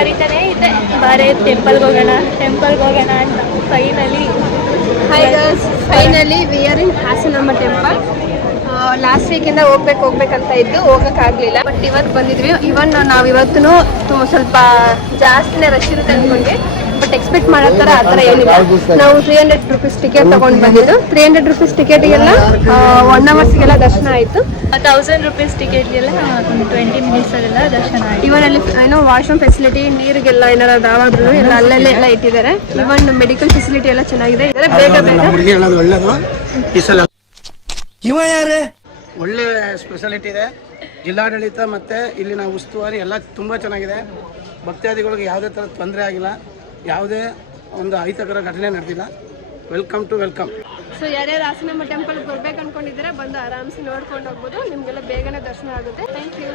ಕರೀತಾನೆ ಇದೆ ಬಾರೆ ಟೆಂಪಲ್ಗೆ ಹೋಗೋಣ ಅಂತ finally. Hi girls, finally we are in Hasanamma temple. Last ವೀಕಿಂದ ಹೋಗ್ಬೇಕಂತ ಇದ್ದು ಹೋಗೋಕ್ಕಾಗಲಿಲ್ಲ, ಬಟ್ ಇವತ್ತು ಬಂದಿದ್ವಿ. ನಾವು ಇವತ್ತು ಸ್ವಲ್ಪ ಜಾಸ್ತಿನೇ ರಶ್ ಇರುತ್ತೆ ಅಂದ್ಕೊಂಡ್ವಿ, ಬಟ್ ಎಕ್ಸ್ಪೆಕ್ಟ್ ಮಾಡೋ ಥರ ಆ ಥರ ಏನಿಲ್ಲ. ನಾವು 300 ರೂಪೀಸ್ ಟಿಕೆಟ್ ತೊಗೊಂಡು ಬಂದಿದ್ದು. 300 ರೂಪೀಸ್ ಟಿಕೆಟಿಗೆಲ್ಲ 1 ಅವರ್ಸ್ಗೆಲ್ಲ ದರ್ಶನ ಆಯಿತು. 1000 ರೂಪೀಸ್ ಟಿಕೆಟ್ಗೆಲ್ಲ 20 ಮಿನಿಟ್ಸಲ್ಲೆಲ್ಲ ದರ್ಶನ ಆಯಿತು. ಇವನ್ ಅಲ್ಲಿ ಏನೋ ವಾಶ್ರೂಮ್ ಫೆಸಿಲಿಟಿ, ನೀರಿಗೆಲ್ಲ ಏನಾರ ದಾವಾದ್ರು ಎಲ್ಲ ಅಲ್ಲಲ್ಲೇ ಎಲ್ಲ ಇಟ್ಟಿದ್ದಾರೆ. ಇವನ್ ಮೆಡಿಕಲ್ ಫೆಸಿಲಿಟಿ ಎಲ್ಲ ಚೆನ್ನಾಗಿದೆ. ಇವ ಯಾರೇ ಒಳ್ಳೆ ಸ್ಪೆಷಾಲಿಟಿ ಇದೆ. ಜಿಲ್ಲಾಡಳಿತ ಮತ್ತು ಇಲ್ಲಿನ ಉಸ್ತುವಾರಿ ಎಲ್ಲ ತುಂಬ ಚೆನ್ನಾಗಿದೆ. ಭಕ್ತಾದಿಗಳಿಗೆ ಯಾವುದೇ ಥರದ ತೊಂದರೆ ಆಗಿಲ್ಲ, ಯಾವುದೇ ಒಂದು ಅಹಿತಕರ ಘಟನೆ ನಡೆದಿಲ್ಲ. Welcome to welcome. ಸೊ ಯಾರ್ಯಾರು ಹಾಸನಮ್ಮ ಟೆಂಪಲ್ಗೆ ಬರ್ಬೇಕು ಅನ್ಕೊಂಡಿದ್ದೀರಾ ಬಂದು ಆರಾಮ್ಸೆ ನೋಡ್ಕೊಂಡು ಹೋಗ್ಬೋದು. ನಿಮಗೆಲ್ಲ ಬೇಗನೆ ದರ್ಶನ ಆಗುತ್ತೆ. Thank you.